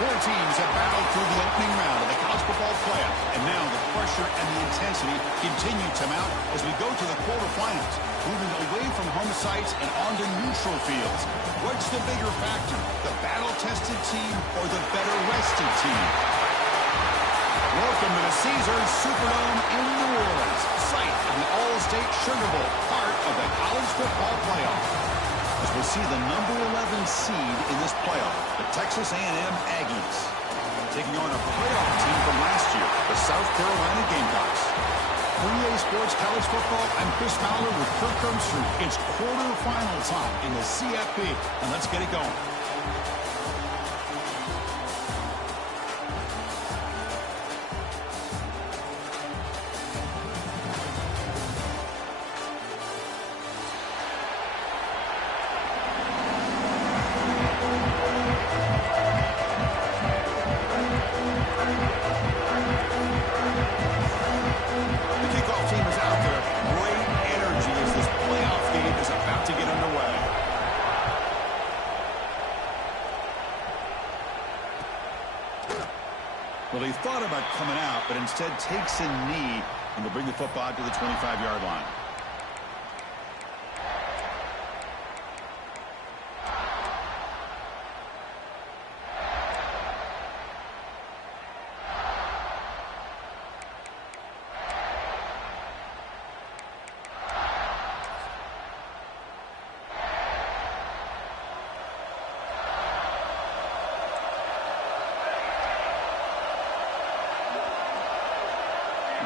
Four teams have battled through the opening round of the college football playoff, and now the pressure and the intensity continue to mount as we go to the quarterfinals, moving away from home sites and onto neutral fields. What's the bigger factor, the battle-tested team or the better-rested team? Welcome to the Caesars Superdome in New Orleans, site of the All-State Sugar Bowl, part of the college football playoff. As we'll see the number 11 seed in this playoff, the Texas A&M Aggies, taking on a playoff team from last year, the South Carolina Gamecocks. For EA Sports College Football, I'm Chris Fowler with Kirk Herbstreit. It's quarterfinal time in the CFP, and let's get it going. Well, he thought about coming out, but instead takes a knee and will bring the football to the 25-yard line.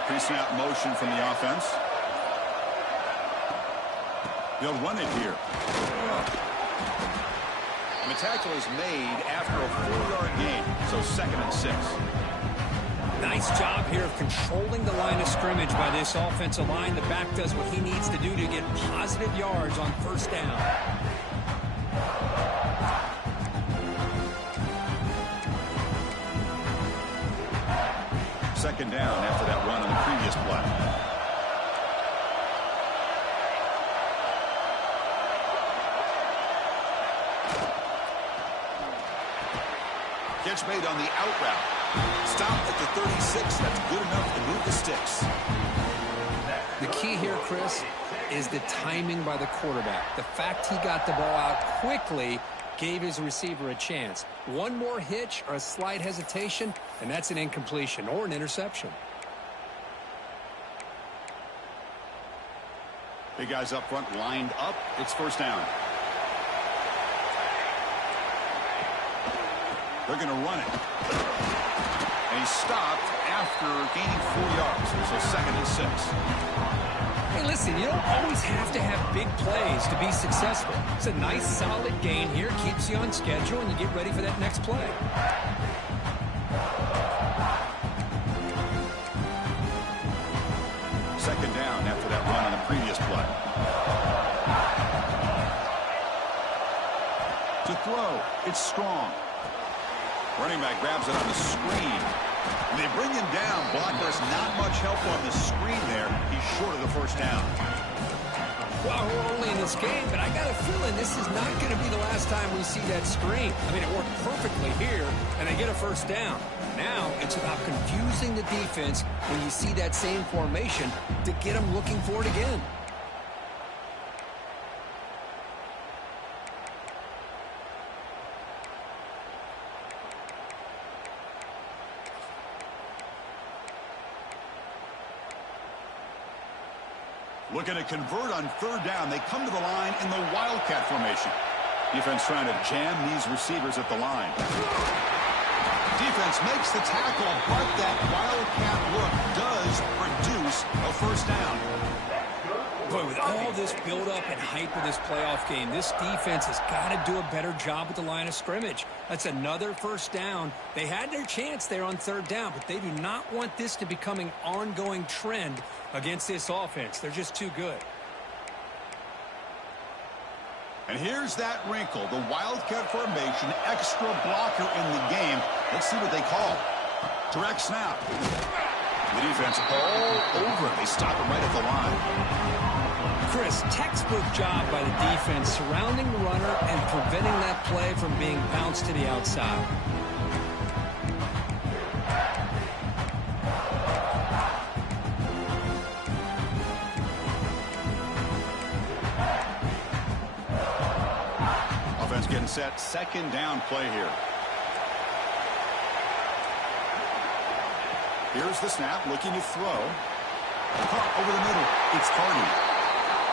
Increasing out motion from the offense. They'll run it here. And the tackle is made after a 4-yard gain, so 2nd and 6. Nice job here of controlling the line of scrimmage by this offensive line. The back does what he needs to do to get positive yards on first down. 2nd down after that run on the previous play. Catch made on the out route. Stopped at the 36. That's good enough to move the sticks. The key here, Chris, is the timing by the quarterback. The fact he got the ball out quickly gave his receiver a chance. One more hitch or a slight hesitation, and that's an incompletion or an interception. Big guys up front lined up. It's first down. They're going to run it. And he stopped after gaining 4 yards. So 2nd and 6. Hey, listen, you don't always have to have big plays to be successful. It's a nice, solid gain here. Keeps you on schedule, and you get ready for that next play. Second down after that run on the previous play. To throw, it's Strong. Running back grabs it on the screen. And they bring him down. Blockers not much help on the screen there. He's short of the first down. Well, we're only in this game, but I got a feeling this is not going to be the last time we see that screen. I mean, it worked perfectly here, and they get a first down. Now it's about confusing the defense when you see that same formation to get them looking for it again. Looking to convert on 3rd down. They come to the line in the Wildcat formation. Defense trying to jam these receivers at the line. Defense makes the tackle, but that Wildcat look does produce a first down. Boy, with all this build-up and hype of this playoff game, this defense has got to do a better job at the line of scrimmage. That's another first down. They had their chance there on 3rd down, but they do not want this to become an ongoing trend against this offense. They're just too good. And here's that wrinkle, the Wildcat formation, extra blocker in the game. Let's see what they call. Direct snap. The defense all over it. They stop it right at the line. Chris, textbook job by the defense surrounding the runner and preventing that play from being bounced to the outside. Browns getting set. Second down play here. Here's the snap, looking to throw. Caught over the middle. It's Hardy.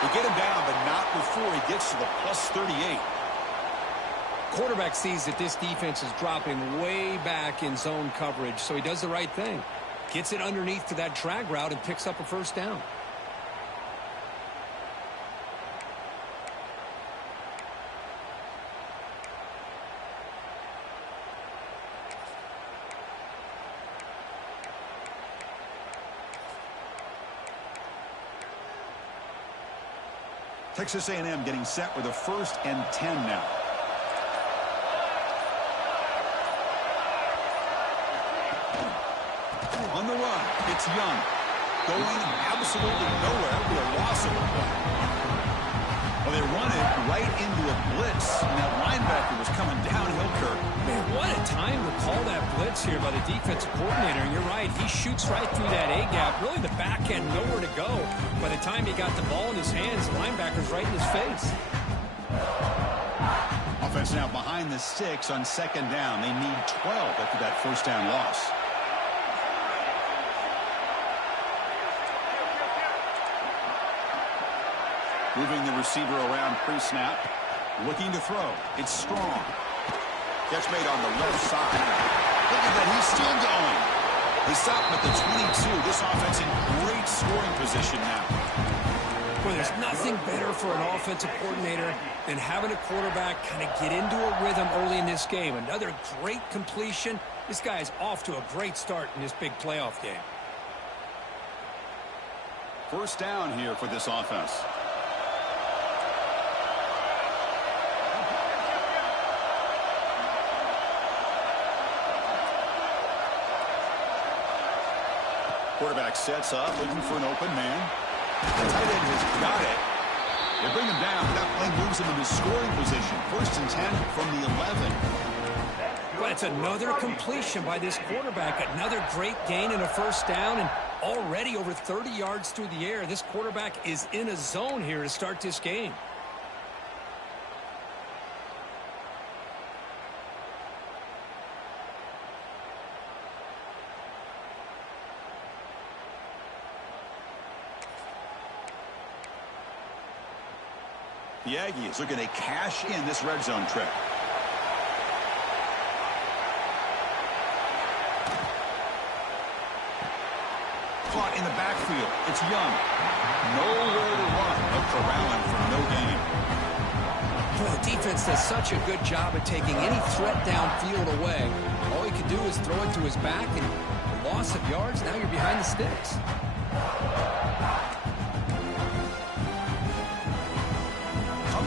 They get him down, but not before he gets to the +38. Quarterback sees that this defense is dropping way back in zone coverage, so he does the right thing. Gets it underneath to that drag route and picks up a first down. Texas A&M getting set with a 1st and 10 now. On the run, it's Young. Going absolutely nowhere with a loss of a play. Well, they run it right into a blitz, and that linebacker was coming downhill, Kirk. Man, what a time to call that blitz here by the defensive coordinator. And you're right, he shoots right through that A-gap. Really, the back end, nowhere to go. By the time he got the ball in his hands, the linebacker's right in his face. Offense now behind the 6 on 2nd down. They need 12 after that first down loss. Moving the receiver around pre-snap. Looking to throw. It's Strong. Catch made on the left side. Look at that. He's still going. They stop him at the 22. This offense in great scoring position now. Well, there's nothing better for an offensive coordinator than having a quarterback kind of get into a rhythm early in this game. Another great completion. This guy is off to a great start in this big playoff game. First down here for this offense. Quarterback sets up, looking for an open man. The tight end has got it. They bring him down. That play moves him into scoring position. 1st and 10 from the 11. Well, it's another completion by this quarterback. Another great gain and a first down, and already over 30 yards through the air. This quarterback is in a zone here to start this game. The Aggies looking to cash in this red zone trip. Caught in the backfield. It's Young. Nowhere to run, but corralling for no gain. Boy, the defense does such a good job at taking any threat downfield away. All he could do is throw it to his back, and a loss of yards, now you're behind the sticks.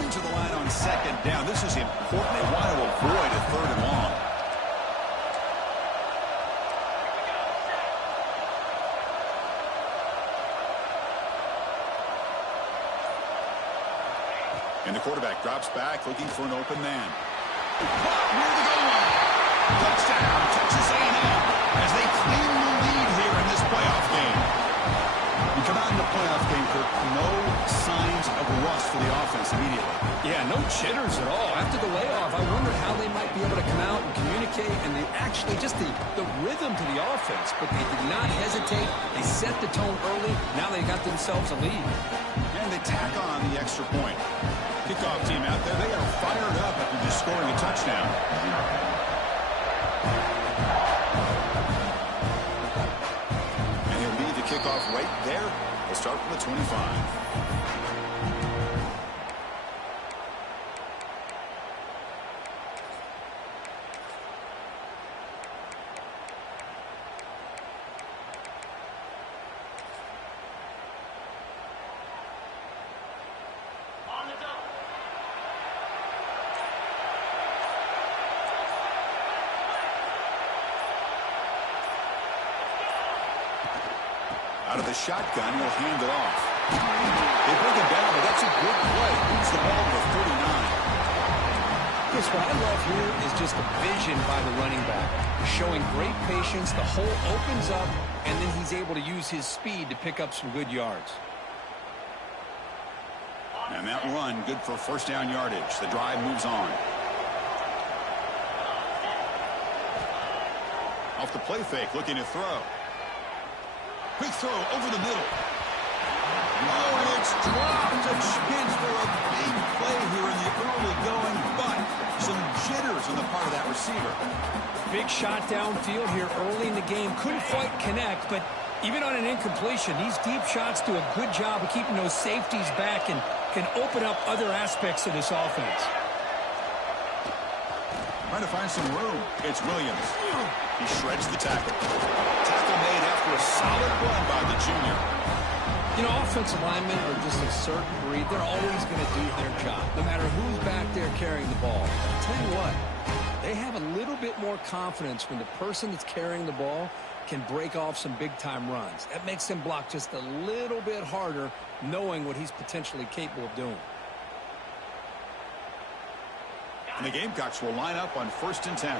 To the line on 2nd down. This is important. They want to avoid a 3rd and long. And the quarterback drops back, looking for an open man. Caught near the goal line. Touchdown, Texas A&M, as they claim the lead here in this playoff game. You come out in the playoff game, Kirk, no signs of rust for the offense immediately. Yeah, no jitters at all. After the layoff, I wondered how they might be able to come out and communicate, and they actually just the rhythm to the offense, but they did not hesitate. They set the tone early. Now they got themselves a lead. And they tack on the extra point. Kickoff team out there, they are fired up after just scoring a touchdown. And he'll lead the kickoff right there. They'll start from the 25. Out of the shotgun, he'll hand it off. They bring it down, but that's a good play. Moves the ball to 39. Yes, what I love here is just the vision by the running back. Showing great patience, the hole opens up, and then he's able to use his speed to pick up some good yards. And that run, good for first down yardage. The drive moves on. Off the play fake, looking to throw. Quick throw over the middle. Oh, and it's dropped. A chance for a big play here in the early going, but some jitters on the part of that receiver. Big shot downfield here early in the game. Couldn't quite connect, but even on an incompletion, these deep shots do a good job of keeping those safeties back and can open up other aspects of this offense. Trying to find some room. It's Williams. He shreds the tackle. Tackle made after a solid run by the junior. You know, offensive linemen are just a certain breed. They're always going to do their job, no matter who's back there carrying the ball. I'll tell you what, they have a little bit more confidence when the person that's carrying the ball can break off some big-time runs. That makes him block just a little bit harder, knowing what he's potentially capable of doing. And the Gamecocks will line up on 1st and 10.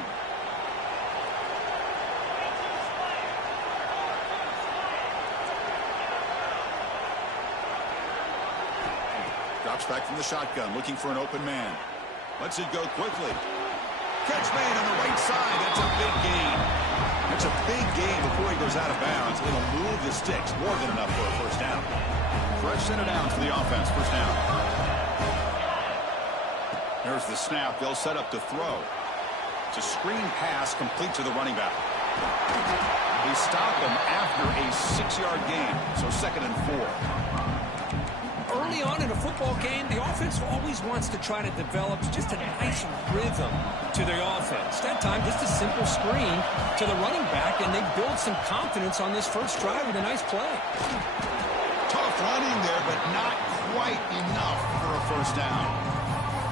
Drops back from the shotgun, looking for an open man. Lets it go quickly. Catch made on the right side. That's a big gain. That's a big gain before he goes out of bounds. It'll move the sticks more than enough for a first down. Fresh center down for the offense. First down. There's the snap. They'll set up to throw. It's a screen pass complete to the running back. They stop him after a 6-yard gain. So 2nd and 4. Early on in a football game, the offense always wants to try to develop just a nice rhythm to the offense. That time, just a simple screen to the running back, and they build some confidence on this first drive with a nice play. Tough running there, but not quite enough for a first down.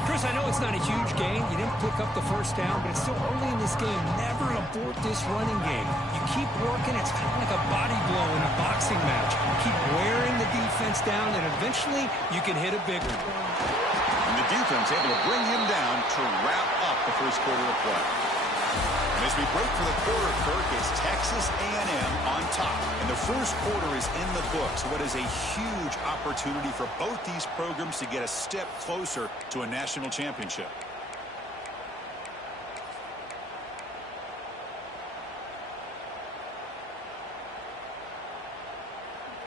Chris, I know it's not a huge gain. You didn't pick up the first down, but it's still early in this game. Never abort this running game. You keep working. It's kind of like a body blow in a boxing match. You keep wearing the defense down, and eventually you can hit a big one. And the defense able to bring him down to wrap up the first quarter of play. And as we break for the quarter, Kirk, is Texas A&M on top. And the first quarter is in the books. What is a huge opportunity for both these programs to get a step closer to a national championship.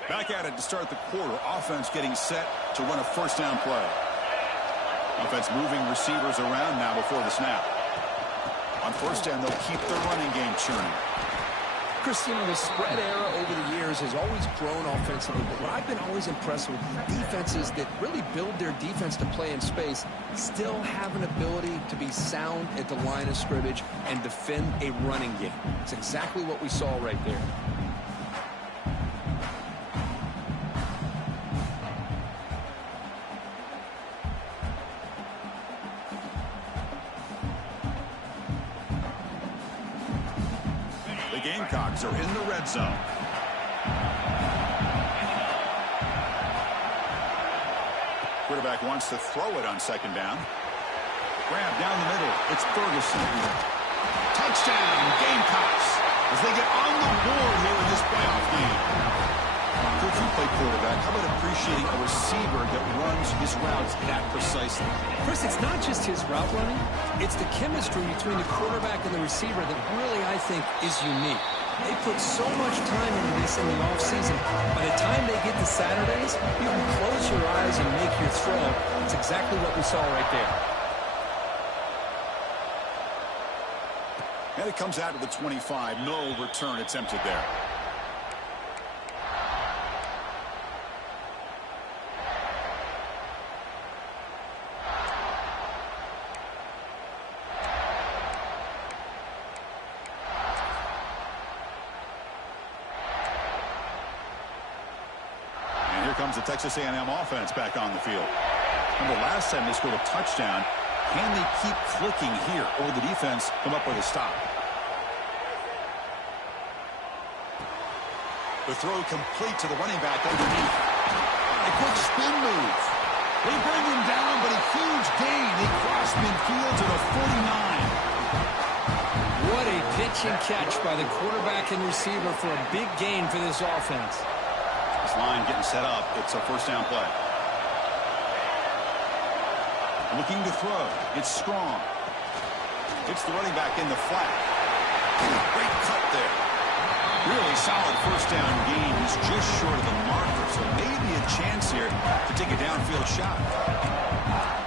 Back at it to start the quarter. Offense getting set to run a first down play. Offense moving receivers around now before the snap. On first down, they'll keep the running game churning. Chris, you know, the spread era over the years has always grown offensively, but I've been always impressed with defenses that really build their defense to play in space, still have an ability to be sound at the line of scrimmage and defend a running game. It's exactly what we saw right there. Gamecocks are in the red zone. Quarterback wants to throw it on 2nd down. Grab down the middle. It's Ferguson. Touchdown, Gamecocks, as they get on the board here in this playoff game. Coach, you play quarterback. How about appreciating a receiver that runs his routes that precisely? Chris, it's not just his route running. It's the chemistry between the quarterback and the receiver that really, I think, is unique. They put so much time into this in the offseason. By the time they get to Saturdays, you can close your eyes and make your throw. It's exactly what we saw right there. And it comes out to the 25. No return attempted there. Comes the Texas A&M offense back on the field. Remember last time they scored a touchdown. Can they keep clicking here, or the defense come up with a stop? The throw complete to the running back underneath. A quick spin move. They bring him down, but a huge gain. They cross midfield to the 49. What a pitch and catch by the quarterback and receiver for a big gain for this offense. This line getting set up. It's a first down play. Looking to throw. It's Strong. It's the running back in the flat. Great cut there. Really solid first down gain. He's just short of the marker, so maybe a chance here to take a downfield shot.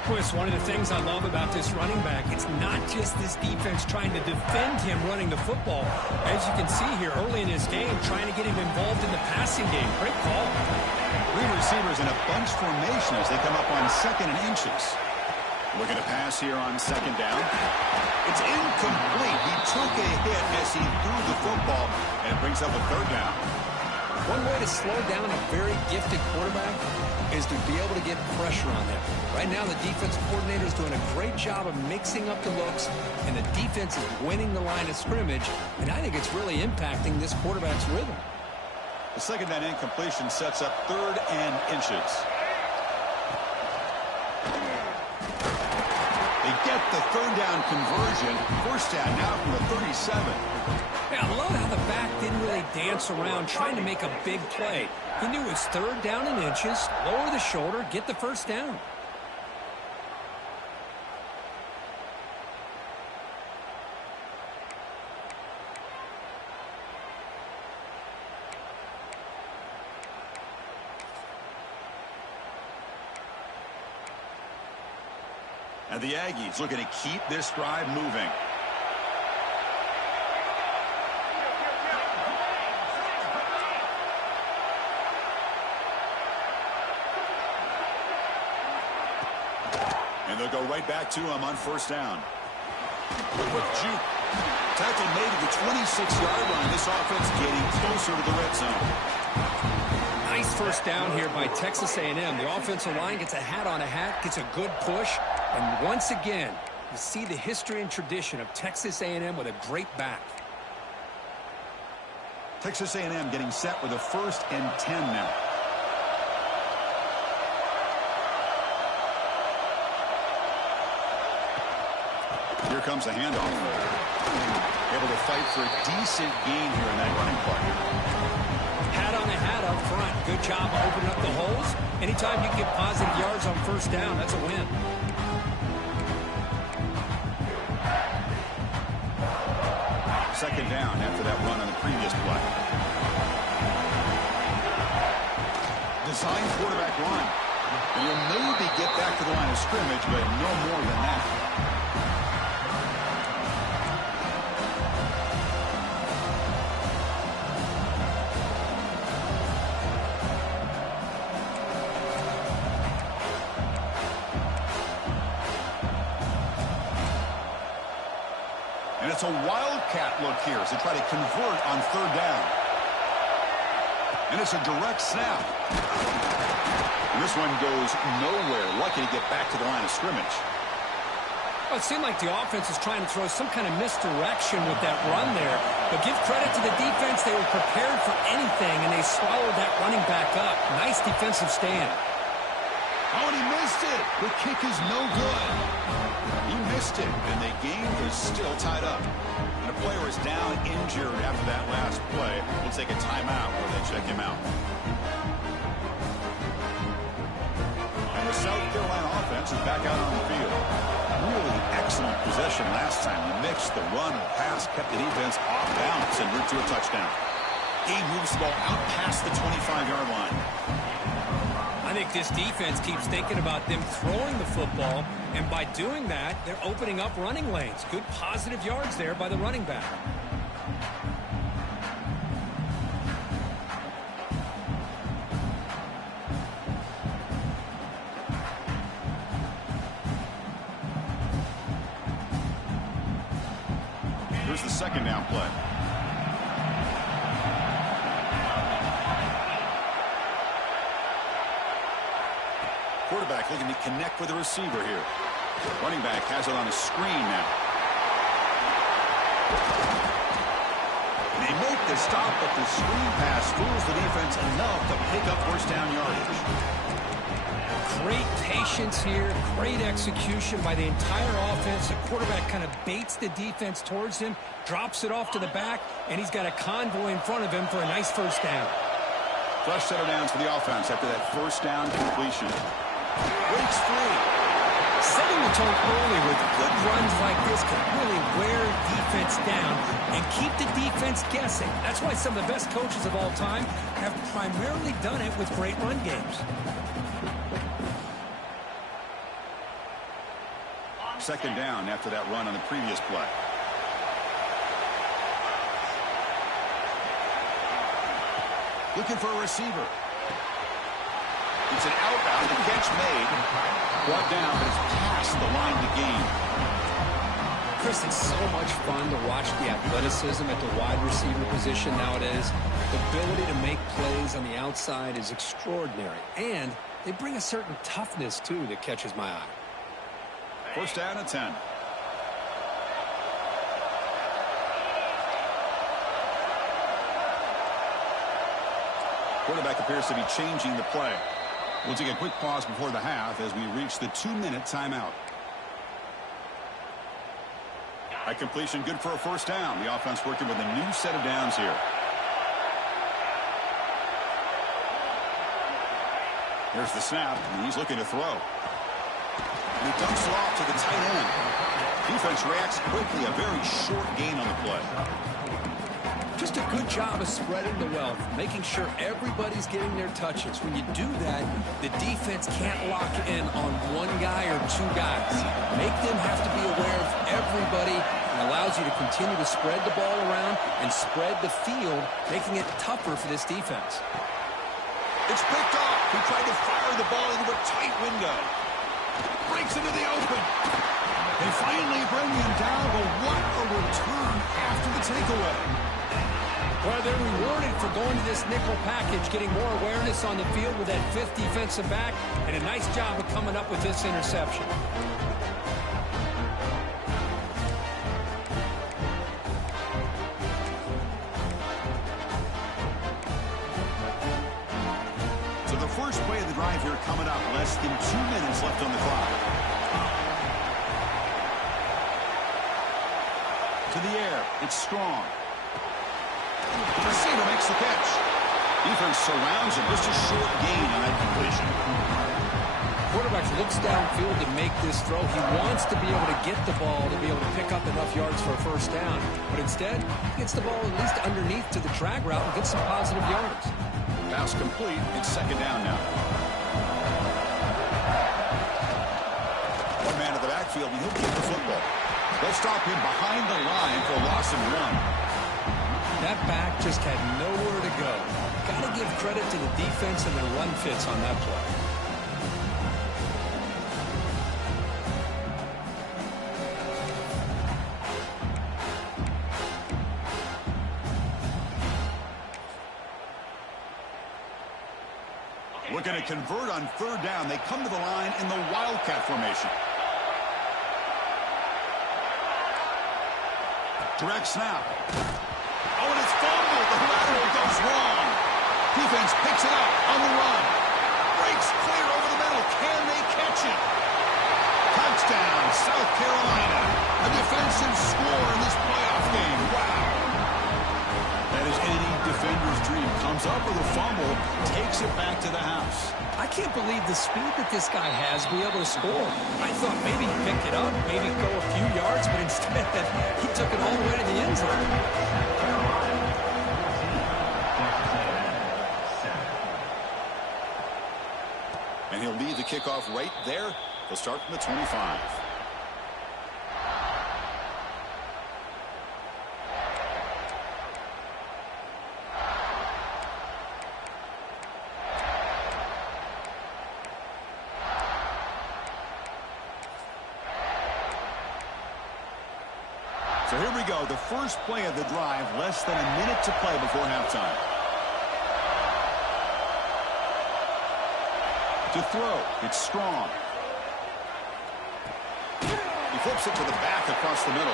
Chris, one of the things I love about this running back, it's not just this defense trying to defend him running the football. As you can see here early in his game, trying to get him involved in the passing game. Great call. Three receivers in a bunch formation as they come up on 2nd and inches. Looking to pass here on 2nd down. It's incomplete. He took a hit as he threw the football, and it brings up a 3rd down. One way to slow down a very gifted quarterback is to be able to get pressure on him. Right now, the defensive coordinator is doing a great job of mixing up the looks, and the defense is winning the line of scrimmage, and I think it's really impacting this quarterback's rhythm. The 2nd down incompletion sets up 3rd and inches. They get the 3rd down conversion. 1st down now from the 37. Yeah, I love how the back didn't really dance around trying to make a big play. He knew it was 3rd down in inches, lower the shoulder, get the 1st down. And the Aggies looking to keep this drive moving. And they'll go right back to him on 1st down. With juke. Tackle made at the 26-yard line. This offense getting closer to the red zone. Nice 1st down here by Texas A&M. The offensive line gets a hat on a hat, gets a good push, and once again, you see the history and tradition of Texas A&M with a great back. Texas A&M getting set with a 1st and 10 now. Here comes a handoff. Able to fight for a decent gain here in that running play. Hat on a hat up front. Good job opening up the holes. Anytime you get positive yards on 1st down, that's a win. Second down after that run on the previous play. Design quarterback run. And you'll maybe get back to the line of scrimmage, but no more than that. And it's a wildcat look here as they try to convert on 3rd down. And it's a direct snap. And this one goes nowhere. Lucky to get back to the line of scrimmage. Well, it seemed like the offense was trying to throw some kind of misdirection with that run there. But give credit to the defense. They were prepared for anything, and they swallowed that running back up. Nice defensive stand. Oh, and he missed it. The kick is no good. He missed it, and the game is still tied up. And a player is down injured after that last play. We'll take a timeout where they check him out. And the South Carolina offense is back out on the field. Really excellent possession last time. They mixed the run and pass, kept the defense off balance en route to a touchdown. Gabe moves the ball out past the 25-yard line. I think this defense keeps thinking about them throwing the football, and by doing that, they're opening up running lanes. Good positive yards there by the running back. Here's the 2nd down play. Quarterback looking to connect with the receiver here. Running back has it on a screen now. And they make the stop, but the screen pass fools the defense enough to pick up 1st down yardage. Great patience here, great execution by the entire offense. The quarterback kind of baits the defense towards him, drops it off to the back, and he's got a convoy in front of him for a nice 1st down. Fresh set of downs for the offense after that 1st down completion. Breaks free. Setting the tone early with good runs like this can really wear defense down and keep the defense guessing. That's why some of the best coaches of all time have primarily done it with great run games. Second down after that run on the previous play. Looking for a receiver. It's an outbound, the catch made. Brought down, but it's past the line to gain. Chris, it's so much fun to watch the athleticism at the wide receiver position nowadays. The ability to make plays on the outside is extraordinary. And they bring a certain toughness, too, that catches my eye. First down and 10. Quarterback appears to be changing the play. We'll take a quick pause before the half as we reach the 2-minute timeout. At completion, good for a first down. The offense working with a new set of downs here. Here's the snap, and he's looking to throw. And he dumps it off to the tight end. Defense reacts quickly, a very short gain on the play. Just a good job of spreading the wealth, making sure everybody's getting their touches. When you do that, the defense can't lock in on one guy or two guys. Make them have to be aware of everybody, and allows you to continue to spread the ball around and spread the field, making it tougher for this defense. It's picked off. He tried to fire the ball into a tight window. Breaks into the open. They finally bring him down, but what a return after the takeaway. Well, they're rewarded for going to this nickel package, getting more awareness on the field with that fifth defensive back, and a nice job of coming up with this interception. So the first play of the drive here coming up, less than 2 minutes left on the clock. To the air, it's Strong. The receiver makes the catch. Defense surrounds him. Just a short gain on that completion. Quarterback looks downfield to make this throw. He wants to be able to get the ball to be able to pick up enough yards for a first down. But instead, he gets the ball at least underneath to the drag route and gets some positive yards. Pass complete. It's second down now. One man at the backfield, and he'll keep the football. They'll stop him behind the line for a loss of 1. That back just had nowhere to go. Got to give credit to the defense and their run fits on that play. Looking to convert on third down. They come to the line in the Wildcat formation. Direct snap. Oh, and it's fumbled. The lateral goes wrong. Defense picks it up on the run. Breaks clear over the middle. Can they catch it? Touchdown, South Carolina. A defensive score in this playoff game. Wow. That is any defender's dream. Comes up with a fumble, takes it back to the house. I can't believe the speed that this guy has to be able to score. I thought maybe he'd pick it up, maybe go a few yards, but instead he took it all the way to the end zone. And he'll lead the kickoff right there. He'll start from the 25. So here we go, the first play of the drive, less than a minute to play before halftime. To throw, it's Strong. He flips it to the back across the middle.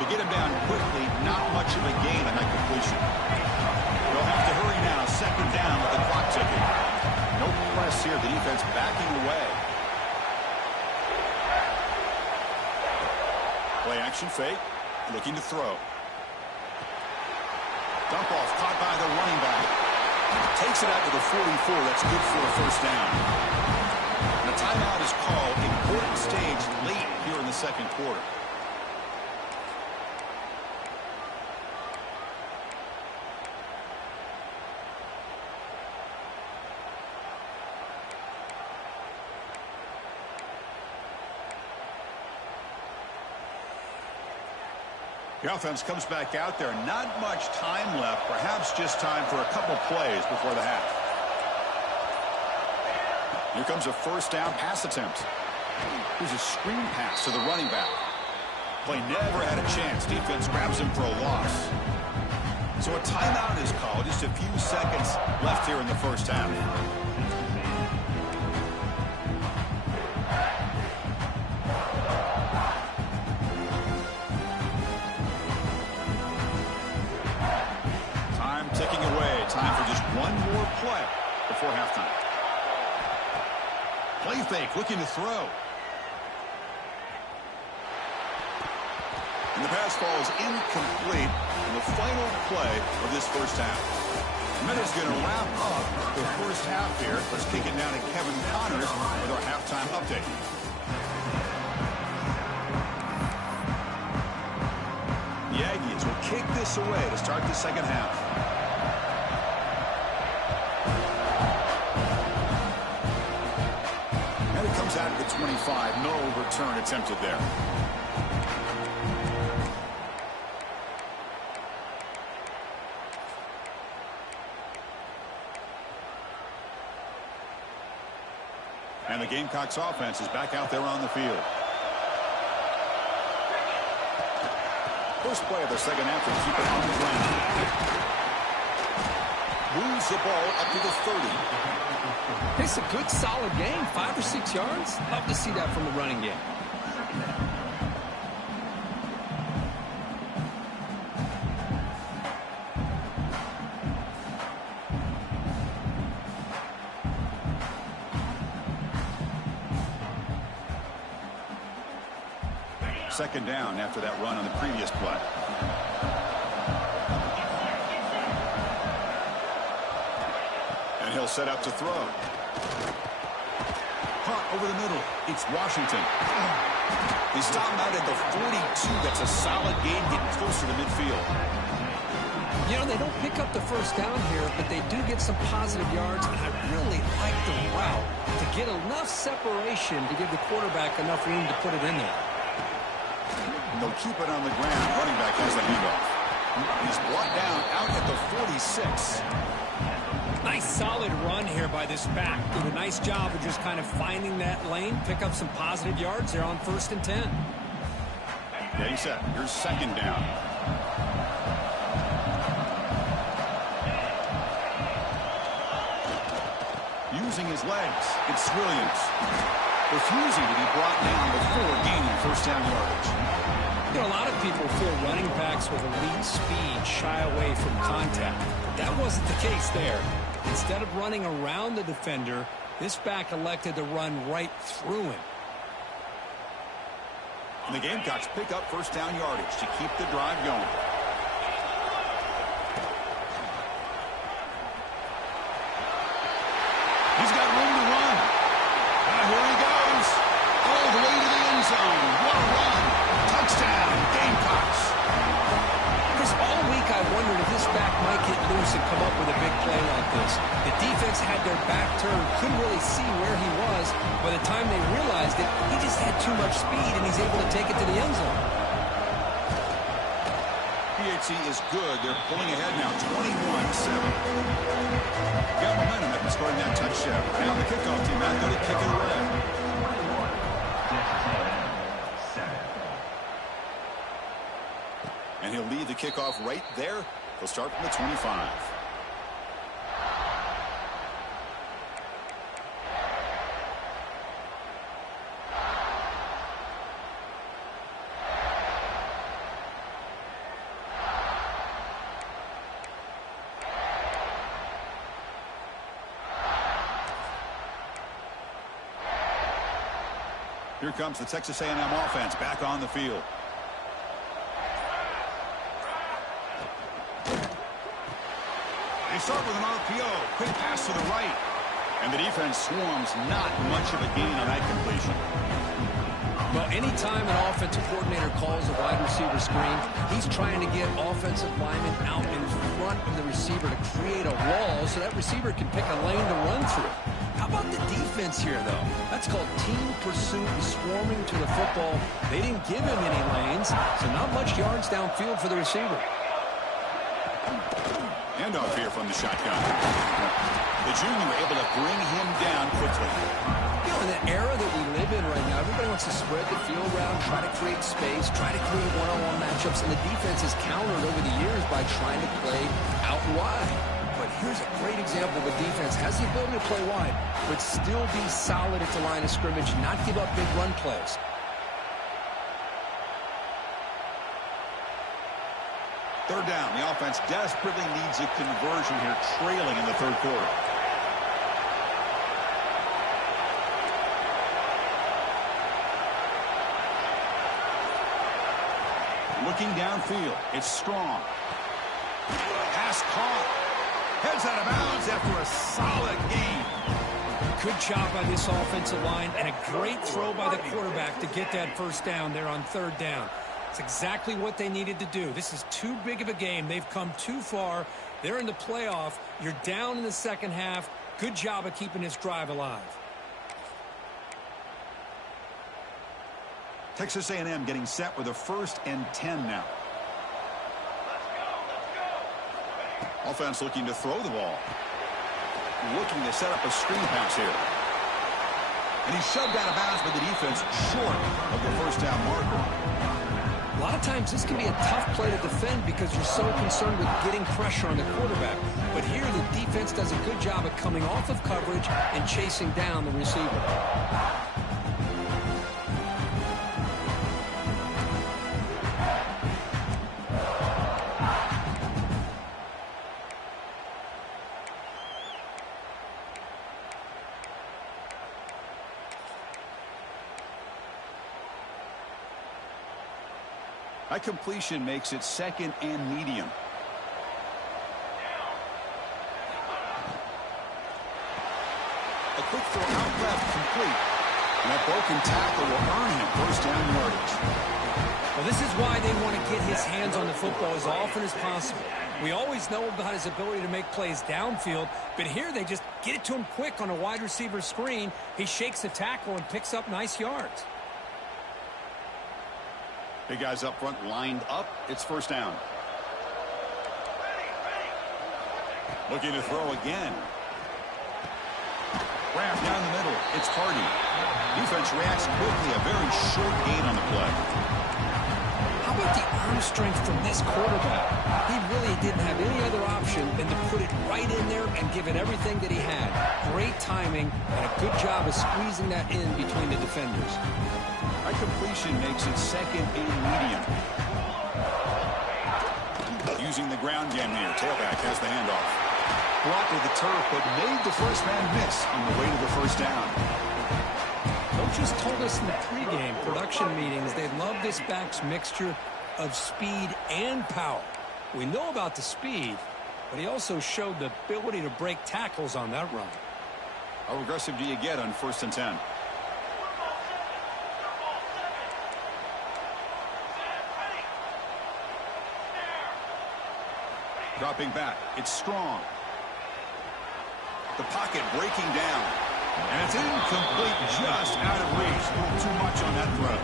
To get him down quickly, not much of a gain on that completion. They'll have to hurry now, second down with the clock ticking. No press here, the defense backing away. Play action fake, looking to throw. Dump off, caught by the running back. Takes it out to the 44. That's good for a first down. And a timeout is called. Important stage late here in the second quarter. The offense comes back out there. Not much time left. Perhaps just time for a couple plays before the half. Here comes a first down pass attempt. Here's a screen pass to the running back. Play never had a chance. Defense grabs him for a loss. So a timeout is called. Just a few seconds left here in the first half. Ticking away. Time for just one more play before halftime. Play fake, looking to throw. And the pass falls incomplete in the final play of this first half. Minutes going to wrap up the first half here. Let's kick it down to Kevin Connors with our halftime update. The Aggies will kick this away to start the second half. Out of the 25, no return attempted there. And the Gamecocks offense is back out there on the field. First play of the second half to keep it on the ground. Moves the ball up to the 30. It's a good, solid game. 5 or 6 yards. Love to see that from the running game. Second down after that run on the previous play. And he'll set up to throw. Punt over the middle. It's Washington. They stop him out at the 42. That's a solid gain, getting closer to midfield. You know, they don't pick up the first down here, but they do get some positive yards, and I really like the route to get enough separation to give the quarterback enough room to put it in there. And they'll keep it on the ground. Running back has the handoff. He's brought down out at the 46. Nice solid run here by this back. Did a nice job of just kind of finding that lane, pick up some positive yards there on 1st and 10. Getting set. Here's second down. Using his legs, it's Williams. Refusing to be brought down before gaining first down yardage. You know, a lot of people feel running backs with elite speed shy away from contact. But that wasn't the case there. Instead of running around the defender, this back elected to run right through him. And the Gamecocks pick up first down yardage to keep the drive going. He's got room to run. Here he goes. All the way to the end zone. What a run. Touchdown, Gamecocks. Chris, all week I wondered if this back might get loose and come up with a big play like this. The defense had their back turned, couldn't really see where he was. By the time they realized it, he just had too much speed, and he's able to take it to the end zone. PHC is good. They're pulling ahead now, 21-7. Got momentum after scoring that touchdown. Now the kickoff team out there to kick it away. And he'll lead the kickoff right there. He'll start from the 25. Here comes the Texas A&M offense back on the field. They start with an RPO. Quick pass to the right. And the defense swarms, not much of a gain on that completion. Well, anytime an offensive coordinator calls a wide receiver screen, he's trying to get offensive linemen out in front of the receiver to create a wall so that receiver can pick a lane to run through. How about the defense here, though? That's called team pursuit and swarming to the football. They didn't give him any lanes, so not much yards downfield for the receiver. Handoff here from the shotgun. The junior able to bring him down quickly. You know, in the era that we live in right now, everybody wants to spread the field around, try to create space, try to create one-on-one matchups, and the defense has countered over the years by trying to play out wide. But here's a great example of a defense has the ability to play wide, but still be solid at the line of scrimmage, not give up big run plays. Third down. The offense desperately needs a conversion here, trailing in the third quarter. Looking downfield. It's Strong. Pass caught. Heads out of bounds after a solid gain. Good job by this offensive line and a great throw by the quarterback to get that first down there on third down. It's exactly what they needed to do. This is too big of a game. They've come too far. They're in the playoff. You're down in the second half. Good job of keeping this drive alive. Texas A&M getting set with a 1st and 10 now. Offense looking to throw the ball. Looking to set up a screen pass here. And he's shoved out of bounds by the defense short of the first down marker. A lot of times this can be a tough play to defend because you're so concerned with getting pressure on the quarterback. But here the defense does a good job of coming off of coverage and chasing down the receiver. That completion makes it 2nd and medium. A quick throw out left, complete. And that broken tackle will earn him first down yardage. Well, this is why they want to get his hands on the football as often as possible. We always know about his ability to make plays downfield, but here they just get it to him quick on a wide receiver screen. He shakes the tackle and picks up nice yards. Big guys up front lined up. It's first down. Looking to throw again. Wrap down the middle. It's Hardy. Defense reacts quickly. A very short gain on the play. How about the arm strength from this quarterback? He really didn't have any other option than to put it right in there and give it everything that he had. Great timing and a good job of squeezing that in between the defenders. That completion makes it 2nd and medium. Using the ground game here. Tailback has the handoff. Blocked with the turf, but made the first man miss on the way to the first down. Coaches told us in the pregame production meetings they love this back's mixture of speed and power. We know about the speed, but he also showed the ability to break tackles on that run. How aggressive do you get on 1st and 10? Dropping back. It's Strong. The pocket breaking down. And it's incomplete, just out of reach. A little too much on that throw.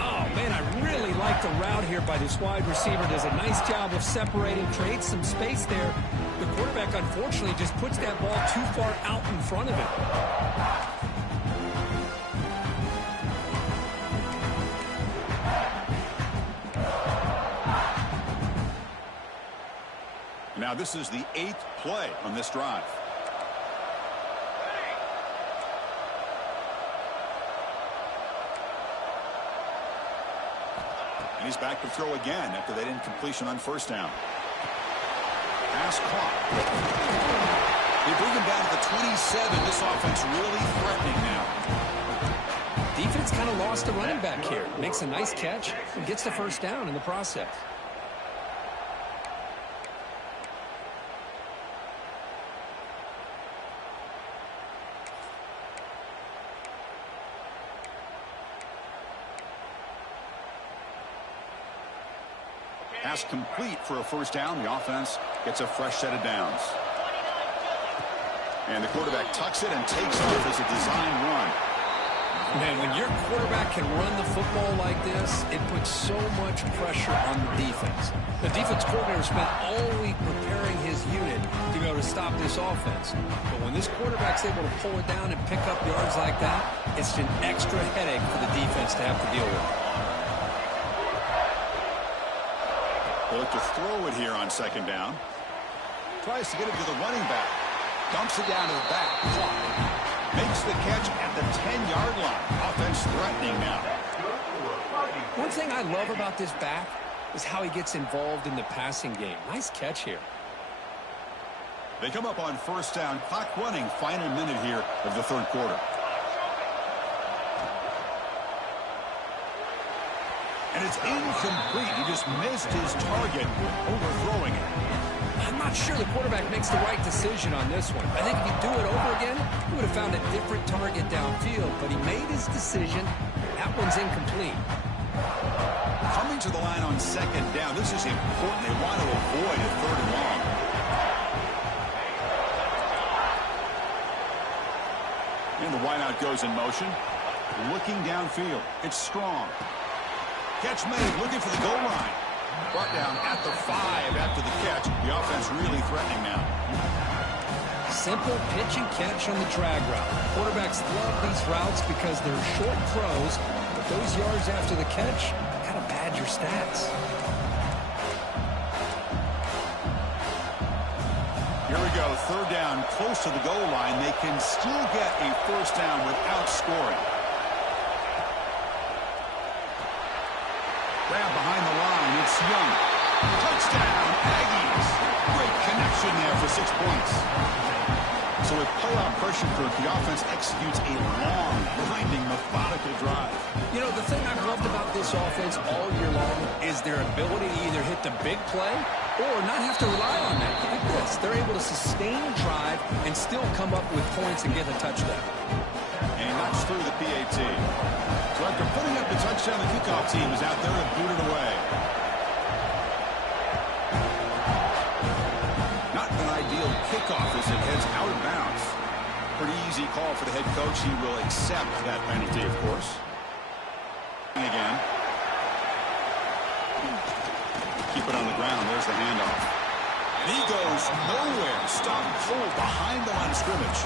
Oh, man, I really like the route here by this wide receiver. Does a nice job of separating, creates some space there. The quarterback, unfortunately, just puts that ball too far out in front of him. Now this is the 8th play on this drive. And he's back to throw again after that incompletion on first down. Pass caught. They bring him down to the 27. This offense really threatening now. Defense kind of lost the running back here. Makes a nice catch and gets the first down in the process. Pass complete for a first down. The offense gets a fresh set of downs. And the quarterback tucks it and takes off as a design run. Man, when your quarterback can run the football like this, it puts so much pressure on the defense. The defense coordinator spent all week preparing his unit to be able to stop this offense. But when this quarterback's able to pull it down and pick up yards like that, it's an extra headache for the defense to have to deal with. They'll look to throw it here on second down. Tries to get it to the running back. Dumps it down to the back. Makes the catch at the 10-yard line. Offense threatening now. One thing I love about this back is how he gets involved in the passing game. Nice catch here. They come up on first down. Clock running. Final minute here of the third quarter. And it's incomplete. He just missed his target, overthrowing it. I'm not sure the quarterback makes the right decision on this one. I think if he'd do it over again, he would have found a different target downfield. But he made his decision. That one's incomplete. Coming to the line on second down. This is important. They want to avoid a third and long. And the wideout goes in motion. Looking downfield. It's Strong. Catch made. Looking for the goal line. Brought down at the 5 after the catch. The offense really threatening now. Simple pitch and catch on the drag route. Quarterbacks love these routes because they're short throws, but those yards after the catch gotta pad your stats. Here we go. Third down, close to the goal line. They can still get a first down without scoring. Grab behind the line. It's Young. Touchdown, Aggies. Great connection there for 6 points. So with playoff pressure, the offense executes a long, grinding, methodical drive. You know, the thing I've loved about this offense all year long is their ability to either hit the big play or not have to rely on that. Like this. They're able to sustain a drive and still come up with points and get a touchdown. And he knocks through the PAT. So after putting up the touchdown, the kickoff team is out there and booted away. Not an ideal kickoff as it heads out of bounds. Pretty easy call for the head coach. He will accept that penalty, of course. Again. Keep it on the ground. There's the handoff. And he goes nowhere. Stopped cold behind the line of scrimmage.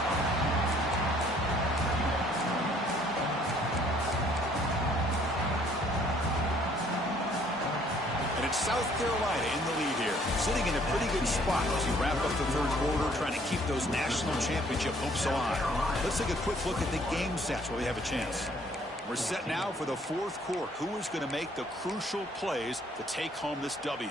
South Carolina in the lead here, sitting in a pretty good spot as you wrap up the third quarter, trying to keep those national championship hopes alive. Let's take a quick look at the game stats while we have a chance. We're set now for the fourth quarter. Who is going to make the crucial plays to take home this W?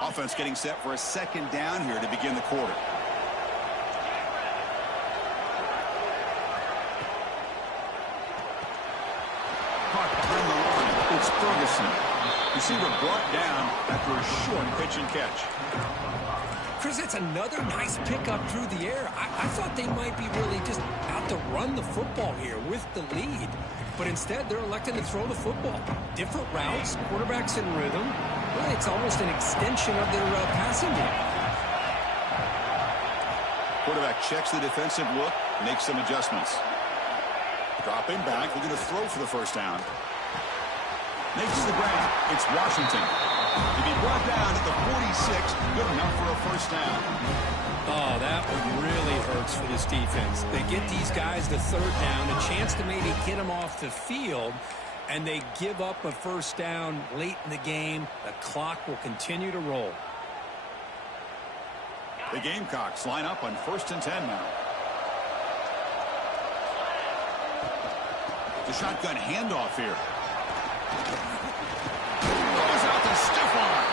Offense getting set for a second down here to begin the quarter. It's Ferguson. Receiver brought down after a short pitch and catch. Chris, it's another nice pickup through the air. I thought they might be really just out to run the football here with the lead. But instead, they're electing to throw the football. Different routes, quarterbacks in rhythm. Really, it's almost an extension of their passing game. Quarterback checks the defensive look, makes some adjustments. Dropping back, looking to throw for the first down. Makes the grab. It's Washington. To be brought down at the 46, good enough for a first down. Oh, that one really hurts for this defense. They get these guys to third down, a chance to maybe get them off the field, and they give up a first down late in the game. The clock will continue to roll. The Gamecocks line up on 1st and 10 now. The shotgun handoff here. Goes out to Stephon.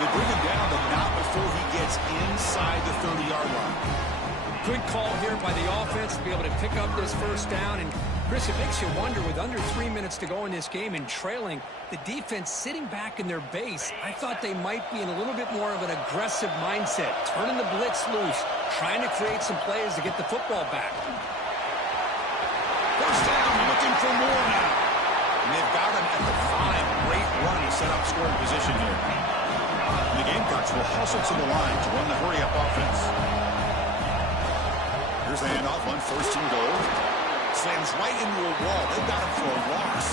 They bring him down, but not before he gets inside the 30-yard line. Good call here by the offense to be able to pick up this first down. And, Chris, it makes you wonder, with under 3 minutes to go in this game and trailing, the defense sitting back in their base, I thought they might be in a little bit more of an aggressive mindset, turning the blitz loose, trying to create some plays to get the football back. First down, looking for more now. And they've got him at the 5. Great run to set up scoring position here. And the Gamecocks will hustle to the line to run the hurry-up offense. Here's the handoff on 1st and goal. Slams right into a wall. They've got him for a loss.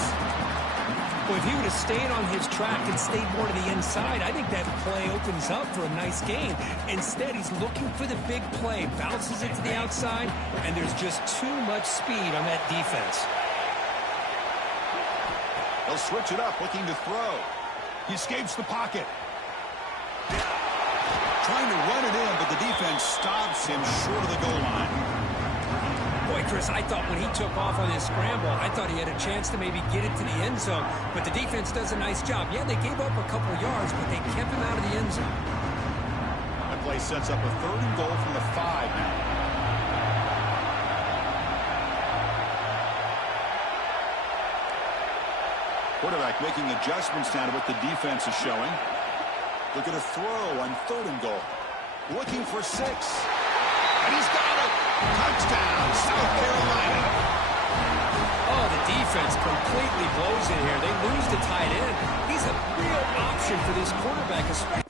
Well, if he would have stayed on his track and stayed more to the inside, I think that play opens up for a nice gain. Instead, he's looking for the big play, bounces it to the outside, and there's just too much speed on that defense. They'll switch it up, looking to throw. He escapes the pocket. Trying to run it in, but the defense stops him short of the goal line. Boy, Chris, I thought when he took off on his scramble, I thought he had a chance to maybe get it to the end zone. But the defense does a nice job. Yeah, they gave up a couple yards, but they kept him out of the end zone. That play sets up a 3rd and goal from the 5 now. Quarterback making adjustments now to what the defense is showing. Look at a throw on 3rd and goal. Looking for 6. And he's got it. Touchdown, South Carolina. Oh, the defense completely blows it here. They lose the tight end. He's a real option for this quarterback, especially.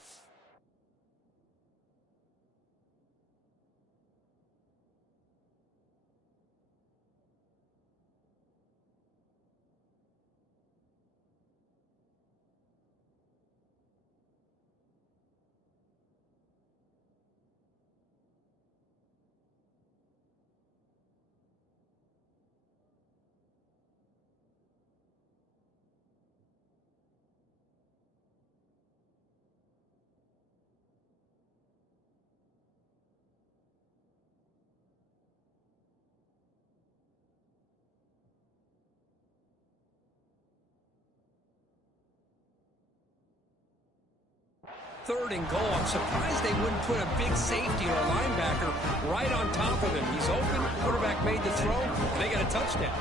Third and goal. I'm surprised they wouldn't put a big safety or a linebacker right on top of him. He's open. Quarterback made the throw. And they got a touchdown.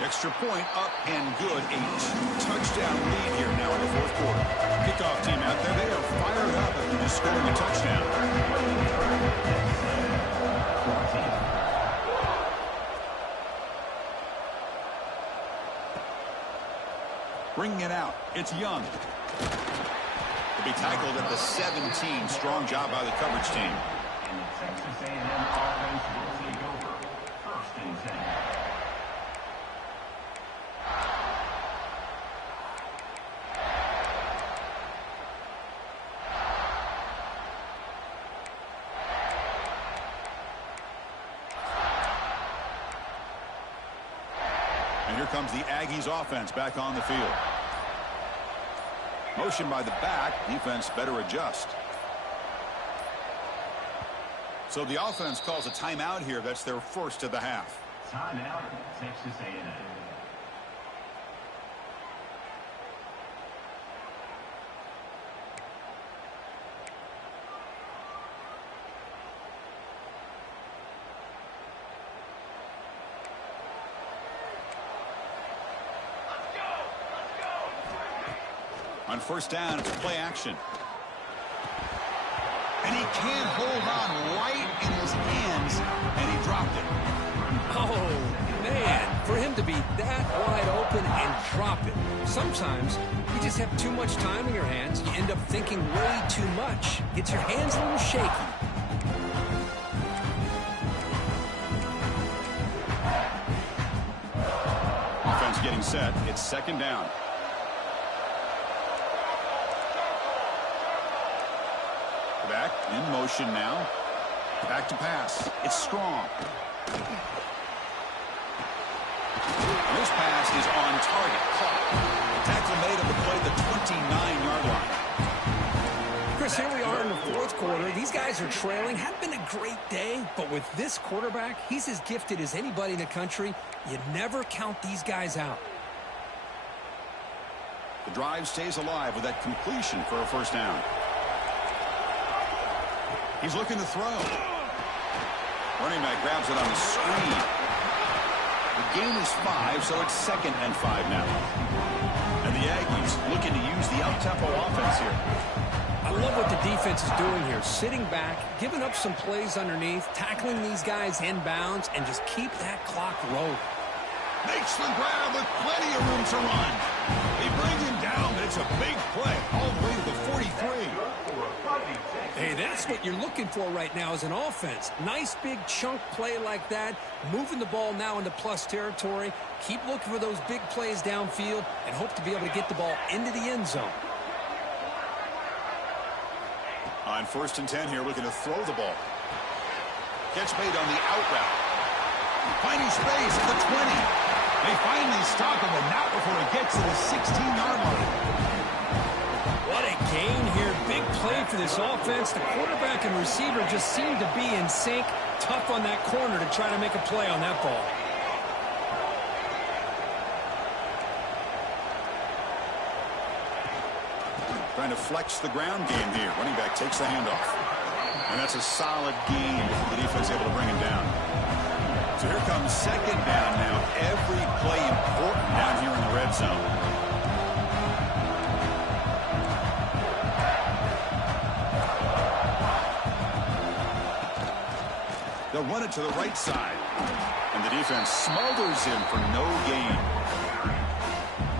Extra point up and good. A 2-touchdown lead here now in the 4th quarter. Kickoff team out there. They are fired up after just scoring a touchdown. Bringing it out. It's Young. To be tackled at the 17. Strong job by the coverage team. And the Texas A&M offense will take over. 1st and 10. And here comes the Aggies offense back on the field. Motion by the back. Defense better adjust. So the offense calls a timeout here. That's their 1st of the half. Timeout, Texas A&M. On 1st down, it's play action. And he can't hold on right in his hands, and he dropped it. Oh, man. For him to be that wide open and drop it. Sometimes you just have too much time in your hands. You end up thinking way too much. Gets your hands a little shaky. Offense getting set. It's 2nd down. Back in motion now. Back to pass. It's Strong. And this pass is on target. Caught. Tackle made on the play, the 29-yard line. Chris, here we are in the 4th quarter. These guys are trailing. Hadn't been a great day, but with this quarterback, he's as gifted as anybody in the country. You never count these guys out. The drive stays alive with that completion for a 1st down. He's looking to throw. Running back grabs it on the screen. The gain is 5, so it's 2nd and 5 now. And the Aggies looking to use the up-tempo offense here. I love what the defense is doing here. Sitting back, giving up some plays underneath, tackling these guys inbounds, and just keep that clock rolling. Makes the grab with plenty of room to run. They bring him down, but it's a big play all the way to the 43. Hey, that's what you're looking for right now as an offense. Nice big chunk play like that, moving the ball now into plus territory. Keep looking for those big plays downfield and hope to be able to get the ball into the end zone. On 1st and 10 here, looking to throw the ball. Catch made on the out route. Finding space at the 20. They finally stop him, and not before it gets to the 16-yard line. What a gain here. Big play for this offense. The quarterback and receiver just seem to be in sync. Tough on that corner to try to make a play on that ball. Trying to flex the ground game here. Running back takes the handoff. And that's a solid gain if the defense able to bring him down. So here comes 2nd down now. Every play important down here in the red zone. They'll run it to the right side. And the defense smothers him for no gain.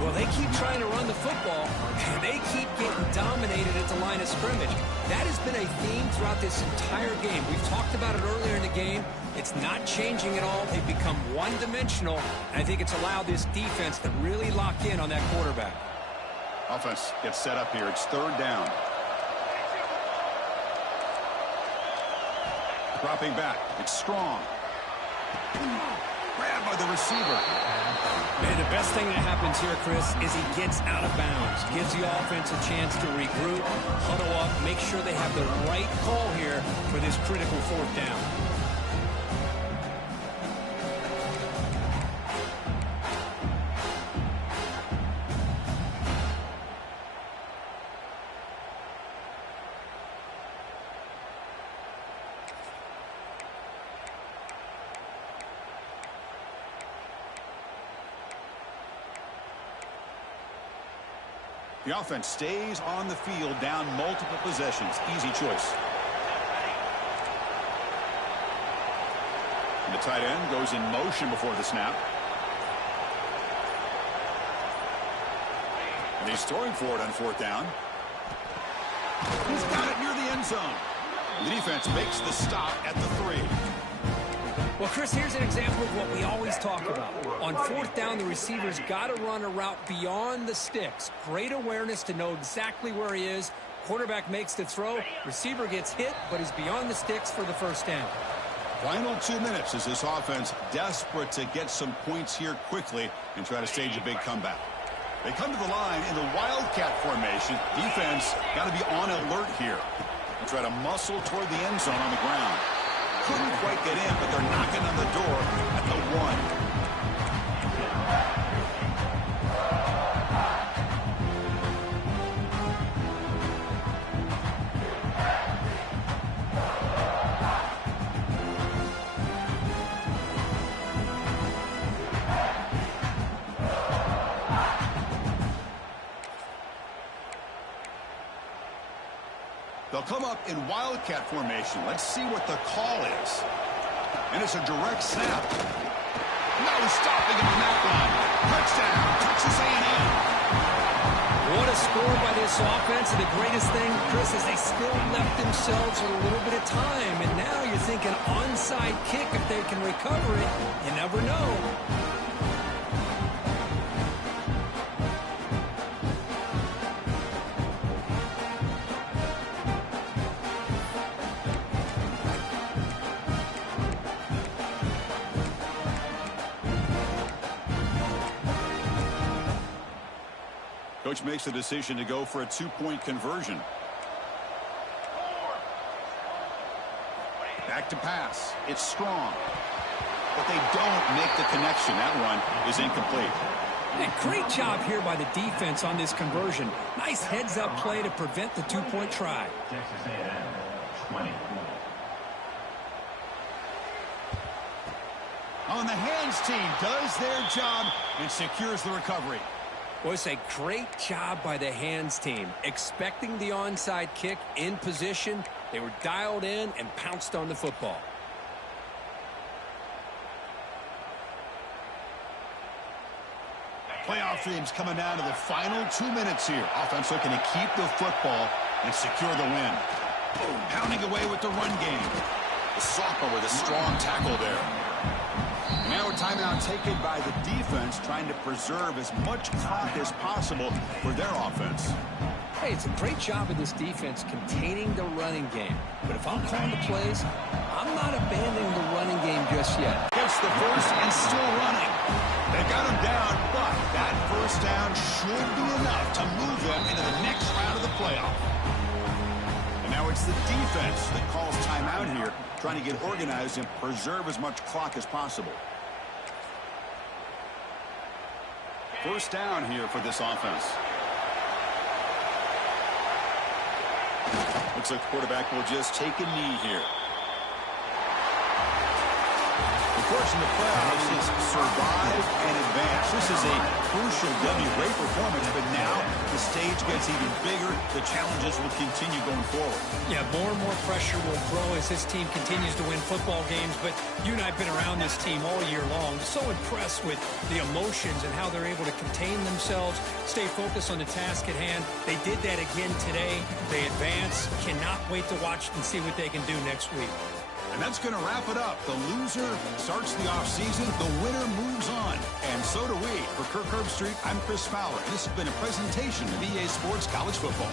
Well, they keep trying to run the football, and they keep getting dominated at the line of scrimmage. That has been a theme throughout this entire game. We've talked about it earlier in the game. It's not changing at all. They've become one-dimensional, and I think it's allowed this defense to really lock in on that quarterback. Offense gets set up here. It's 3rd down. Dropping back. It's Strong. Grabbed by the receiver. Man, the best thing that happens here, Chris, is he gets out of bounds. Gives the offense a chance to regroup, huddle up, make sure they have the right call here for this critical 4th down. The offense stays on the field, down multiple possessions. Easy choice. And the tight end goes in motion before the snap. And he's throwing for it on 4th down. He's got it near the end zone. The defense makes the stop at the 3. Well, Chris, here's an example of what we always talk about. On 4th down, the receiver's got to run a route beyond the sticks. Great awareness to know exactly where he is. Quarterback makes the throw. Receiver gets hit, but he's beyond the sticks for the 1st down. Final 2 minutes as this offense desperate to get some points here quickly and try to stage a big comeback. They come to the line in the Wildcat formation. Defense got to be on alert here and try to muscle toward the end zone on the ground. Couldn't quite get in, but they're knocking on the door at the 1. They'll come up in Wildcat formation. Let's see what the call is. And it's a direct snap. No stopping him on that one. Touchdown, Texas A&M. What a score by this offense. And the greatest thing, Chris, is they still left themselves with a little bit of time. And now you're thinking onside kick if they can recover it. You never know. Coach makes the decision to go for a 2-point conversion. Back to pass. It's Strong. But they don't make the connection. That one is incomplete. Hey, great job here by the defense on this conversion. Nice heads-up play to prevent the 2-point try. Texas A&M, 20. Oh, and the hands team does their job and secures the recovery. Well, it's a great job by the hands team. Expecting the onside kick in position, they were dialed in and pounced on the football. Playoff games coming down to the final 2 minutes here. Offense looking to keep the football and secure the win. Boom, pounding away with the run game. The sophomore with a strong tackle there. Now a timeout taken by the defense, trying to preserve as much clock as possible for their offense. Hey, it's a great job of this defense containing the running game. But if I'm calling the plays, I'm not abandoning the running game just yet. Gets the first and still running. They got him down, but that first down should be enough to move them into the next round of the playoff. And now it's the defense that calls timeout here, trying to get organized and preserve as much clock as possible. First down here for this offense. Looks like the quarterback will just take a knee here. Of course, in the playoffs, it's survive and advance. This is a crucial W. Great performance, but now the stage gets even bigger. The challenges will continue going forward. Yeah, more and more pressure will grow as this team continues to win football games. But you and I have been around this team all year long. So impressed with the emotions and how they're able to contain themselves, stay focused on the task at hand. They did that again today. They advance. Cannot wait to watch and see what they can do next week. And that's going to wrap it up. The loser starts the offseason. The winner moves on. And so do we. For Kirk Herbstreit, I'm Chris Fowler. This has been a presentation of EA Sports College Football.